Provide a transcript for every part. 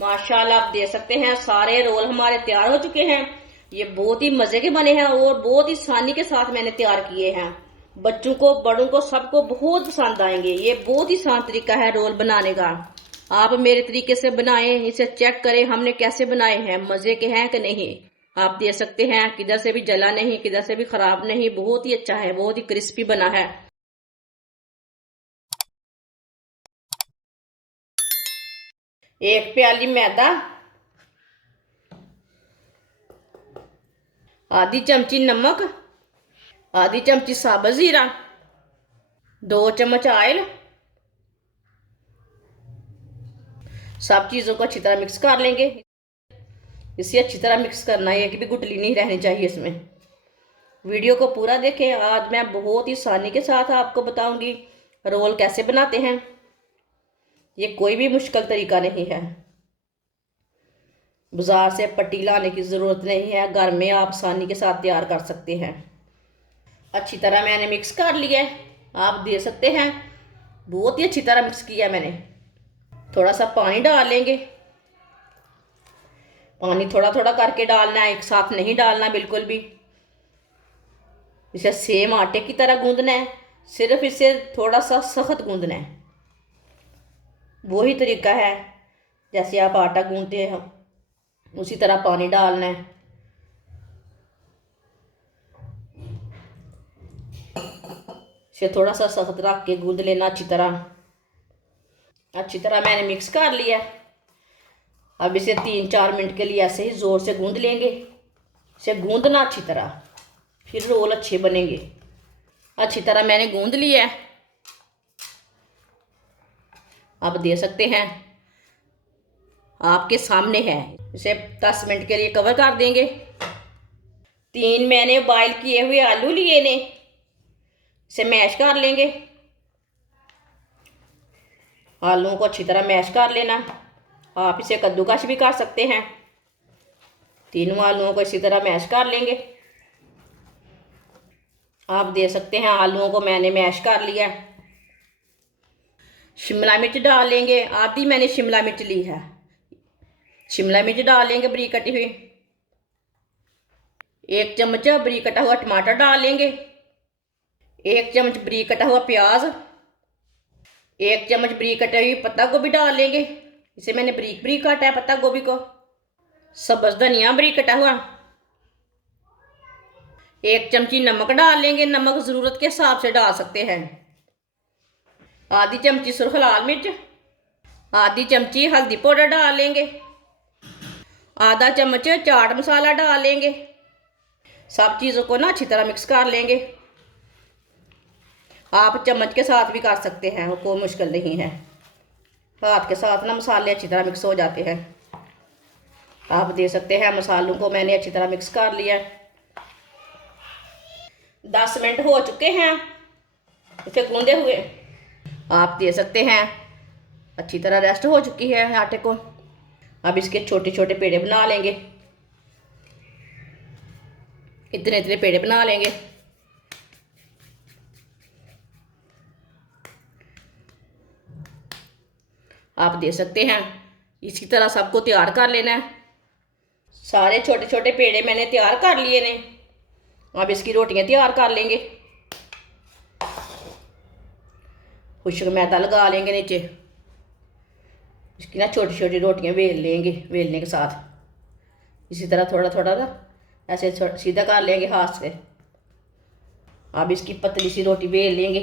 माशाल्लाह आप देख सकते हैं सारे रोल हमारे तैयार हो चुके हैं। ये बहुत ही मजे के बने हैं और बहुत ही आसानी के साथ मैंने तैयार किए हैं। बच्चों को बड़ों को सबको बहुत पसंद आएंगे। ये बहुत ही आसान तरीका है रोल बनाने का। आप मेरे तरीके से बनाएं, इसे चेक करें हमने कैसे बनाए हैं, मजे के हैं कि नहीं। आप देख सकते हैं किधर से भी जला नहीं, किधर से भी खराब नहीं, बहुत ही अच्छा है, बहुत ही क्रिस्पी बना है। एक प्याली मैदा, आधी चमची नमक, आधी चमची साबुत जीरा, 2 चम्मच ऑयल। सब चीजों को अच्छी तरह मिक्स कर लेंगे। इसे अच्छी तरह मिक्स करना है, एक भी गुठली नहीं रहनी चाहिए इसमें। वीडियो को पूरा देखें। आज मैं बहुत ही आसानी के साथ आपको बताऊंगी रोल कैसे बनाते हैं। ये कोई भी मुश्किल तरीका नहीं है। बाजार से पट्टी लाने की ज़रूरत नहीं है, घर में आप आसानी के साथ तैयार कर सकते हैं। अच्छी तरह मैंने मिक्स कर लिया है, आप देख सकते हैं बहुत ही अच्छी तरह मिक्स किया मैंने। थोड़ा सा पानी डाल लेंगे। पानी थोड़ा थोड़ा करके डालना है, एक साथ नहीं डालना बिल्कुल भी। इसे सेम आटे की तरह गूंदना है, सिर्फ इसे थोड़ा सा सख्त गूंदना है। वही तरीका है जैसे आप आटा गूंदते हैं, उसी तरह पानी डालना है। इसे थोड़ा सा सख्त रख के गूंद लेना अच्छी तरह। अच्छी तरह मैंने मिक्स कर लिया। अब इसे 3-4 मिनट के लिए ऐसे ही ज़ोर से गूंद लेंगे। इसे गूंदना अच्छी तरह, फिर रोल अच्छे बनेंगे। अच्छी तरह मैंने गूंद लिया है, आप देख सकते हैं आपके सामने है। इसे 10 मिनट के लिए कवर कर देंगे। 3 मैंने बॉयल किए हुए आलू लिए ने, इसे मैश कर लेंगे। आलूओं को अच्छी तरह मैश कर लेना। आप इसे कद्दूकस भी कर सकते हैं। तीनों आलूओं को इसी तरह मैश कर लेंगे। आप देख सकते हैं आलूओं को मैंने मैश कर लिया। शिमला मिर्च डाल लेंगे, आधी मैंने शिमला मिर्च ली है। शिमला मिर्च डाल लेंगे बारीक कटी हुई। 1 चम्मच बारीक कटा हुआ टमाटर डाल लेंगे। 1 चम्मच बारीक कटा हुआ प्याज, 1 चम्मच बारीक कटी हुई पत्ता गोभी डाल लेंगे। इसे मैंने बारीक बारीक काटा है पत्ता गोभी को। सब्ज धनिया बारीक कटा हुआ। 1 चमची नमक डाल लेंगे, नमक ज़रूरत के हिसाब से डाल सकते हैं। आधी चमची सुर्ख लाल मिर्च, आधी चमची हल्दी पाउडर डाल लेंगे। आधा चम्मच चाट मसाला डाल लेंगे। सब चीज़ों को ना अच्छी तरह मिक्स कर लेंगे। आप चम्मच के साथ भी कर सकते हैं, वो कोई मुश्किल नहीं है। हाथ के साथ ना मसाले अच्छी तरह मिक्स हो जाते हैं। आप देख सकते हैं मसालों को मैंने अच्छी तरह मिक्स कर लिया। 10 मिनट हो चुके हैं इसे गूंदे हुए। आप देख सकते हैं अच्छी तरह रेस्ट हो चुकी है आटे को। अब इसके छोटे छोटे पेड़े बना लेंगे। इतने इतने पेड़े बना लेंगे। आप देख सकते हैं इसी तरह सबको तैयार कर लेना है। सारे छोटे छोटे पेड़े मैंने तैयार कर लिए ने। अब इसकी रोटियां तैयार कर लेंगे। खुश्क मैदा लगा लेंगे नीचे। इसकी ना छोटी छोटी रोटियां बेल लेंगे बेलने के साथ। इसी तरह थोड़ा थोड़ा ना ऐसे सीधा कर लेंगे हाथ से। अब इसकी पतली सी रोटी बेल लेंगे।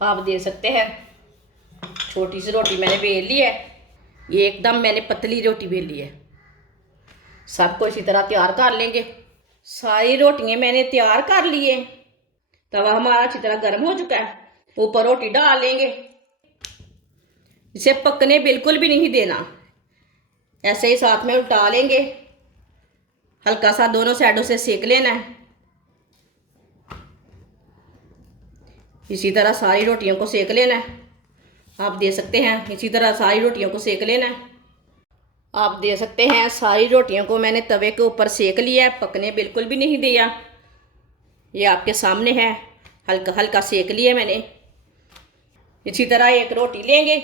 आप देख सकते हैं छोटी सी रोटी मैंने बेल ली है। ये एकदम मैंने पतली रोटी बेल ली है। सबको इसी तरह तैयार कर लेंगे। सारी रोटियां मैंने तैयार कर लिए। तवा हमारा अच्छी तरह गर्म हो चुका है। ऊपर रोटी डाल लेंगे। इसे पकने बिल्कुल भी नहीं देना, ऐसे ही साथ में उल्टा लेंगे। हल्का सा दोनों साइडों से सेक लेना है। इसी तरह सारी रोटियों को सेक लेना है। आप देख सकते हैं इसी तरह सारी रोटियों को सेक लेना है। आप देख सकते हैं सारी रोटियों को मैंने तवे के ऊपर सेक लिया है, पकने बिल्कुल भी नहीं दिया। ये आपके सामने है। हल्का हल्का सेक लिया मैंने। इसी तरह एक रोटी लेंगे।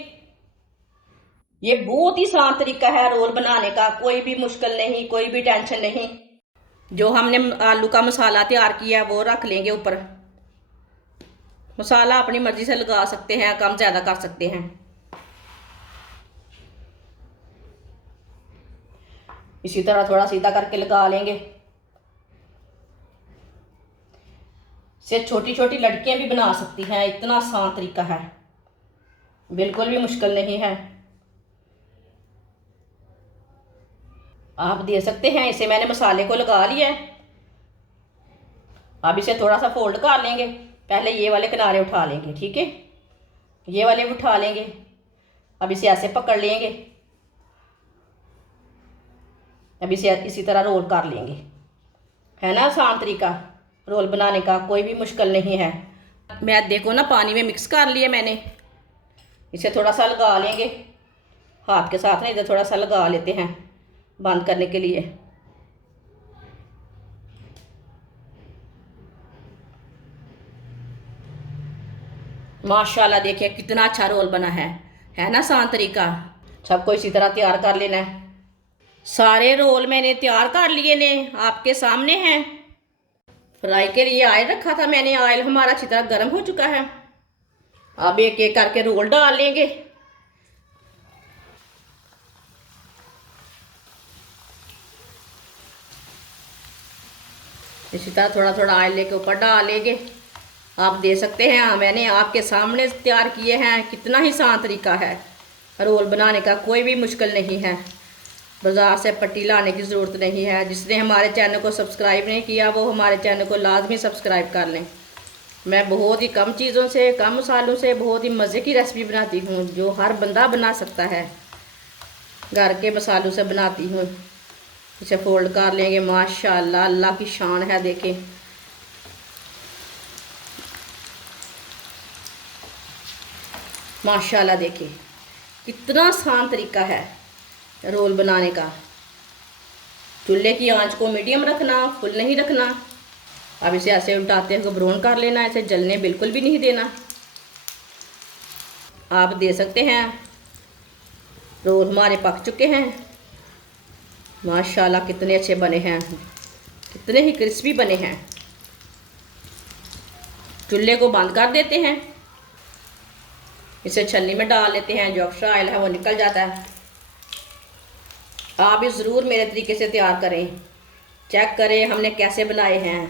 ये बहुत ही आसान तरीका है रोल बनाने का, कोई भी मुश्किल नहीं, कोई भी टेंशन नहीं। जो हमने आलू का मसाला तैयार किया वो रख लेंगे ऊपर। मसाला अपनी मर्जी से लगा सकते हैं, कम ज्यादा कर सकते हैं। इसी तरह थोड़ा सीधा करके लगा लेंगे। इसे छोटी छोटी लड़कियां भी बना सकती हैं, इतना आसान तरीका है, बिल्कुल भी मुश्किल नहीं है। आप दे सकते हैं। इसे मैंने मसाले को लगा लिया है। अब इसे थोड़ा सा फोल्ड कर लेंगे। पहले ये वाले किनारे उठा लेंगे, ठीक है, ये वाले उठा लेंगे। अब इसे ऐसे पकड़ लेंगे। अब इसे इसी तरह रोल कर लेंगे। है ना आसान तरीका रोल बनाने का, कोई भी मुश्किल नहीं है। मैदे को ना पानी में मिक्स कर लिया मैंने। इसे थोड़ा सा लगा लेंगे हाथ के साथ ना, इधर थोड़ा सा लगा लेते हैं बंद करने के लिए। माशाल्लाह देखिए कितना अच्छा रोल बना है ना आसान तरीका। सबको इसी तरह तैयार कर लेना है। सारे रोल मैंने तैयार कर लिए ने, आपके सामने हैं। फ्राई के लिए ऑयल रखा था मैंने, ऑयल हमारा अच्छी तरह गर्म हो चुका है। अब एक एक करके रोल डाल लेंगे। इसी तरह थोड़ा थोड़ा ऑयल लेके ऊपर डाल लेंगे। आप दे सकते हैं, मैंने आपके सामने तैयार किए हैं। कितना ही आसान तरीका है रोल बनाने का, कोई भी मुश्किल नहीं है। बाज़ार से पट्टी लाने की ज़रूरत नहीं है। जिसने हमारे चैनल को सब्सक्राइब नहीं किया वो हमारे चैनल को लाजमी सब्सक्राइब कर लें। मैं बहुत ही कम चीज़ों से, कम मसालों से बहुत ही मज़े की रेसिपी बनाती हूँ, जो हर बंदा बना सकता है। घर के मसालों से बनाती हूँ। इसे फोल्ड कर लेंगे। माशाल्लाह अल्लाह की शान है, देखें। माशाल्लाह देखिए कितना आसान तरीका है रोल बनाने का। चूल्हे की आंच को मीडियम रखना, फुल नहीं रखना। अब इसे ऐसे उल्टाते हुए ब्राउन कर लेना, इसे जलने बिल्कुल भी नहीं देना। आप दे सकते हैं। रोल हमारे पक चुके हैं। माशाल्लाह कितने अच्छे बने हैं, कितने ही क्रिस्पी बने हैं। चूल्हे को बंद कर देते हैं। इसे छलनी में डाल लेते हैं, जो एक्स्ट्रा ऑयल है वो निकल जाता है। आप भी ज़रूर मेरे तरीके से तैयार करें, चेक करें हमने कैसे बनाए हैं।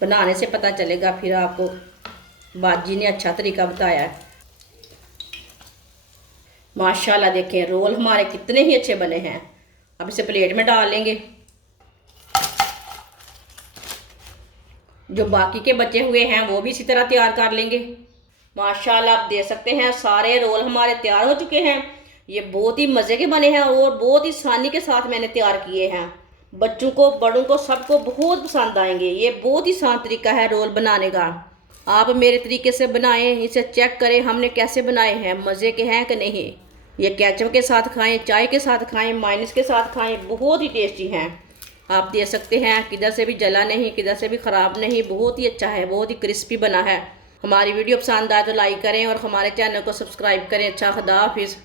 बनाने से पता चलेगा फिर आपको बाजी ने अच्छा तरीका बताया है। माशाल्लाह देखें रोल हमारे कितने ही अच्छे बने हैं। अब इसे प्लेट में डाल लेंगे। जो बाकी के बचे हुए हैं वो भी इसी तरह तैयार कर लेंगे। माशाल्लाह आप दे सकते हैं, सारे रोल हमारे तैयार हो चुके हैं। ये बहुत ही मज़े के बने हैं और बहुत ही आसानी के साथ मैंने तैयार किए हैं। बच्चों को, बड़ों को, सबको बहुत पसंद आएंगे। ये बहुत ही आसान तरीका है रोल बनाने का। आप मेरे तरीके से बनाएं, इसे चेक करें हमने कैसे बनाए हैं, मज़े के हैं कि नहीं। ये केचप के साथ खाएं, चाय के साथ खाएं, मायोनीज के साथ खाएं, बहुत ही टेस्टी हैं। आप दे सकते हैं, किधर से भी जला नहीं, किधर से भी ख़राब नहीं, बहुत ही अच्छा है, बहुत ही क्रिस्पी बना है। हमारी वीडियो पसंद आए तो लाइक करें और हमारे चैनल को सब्सक्राइब करें। अच्छा, खुदा हाफिज़।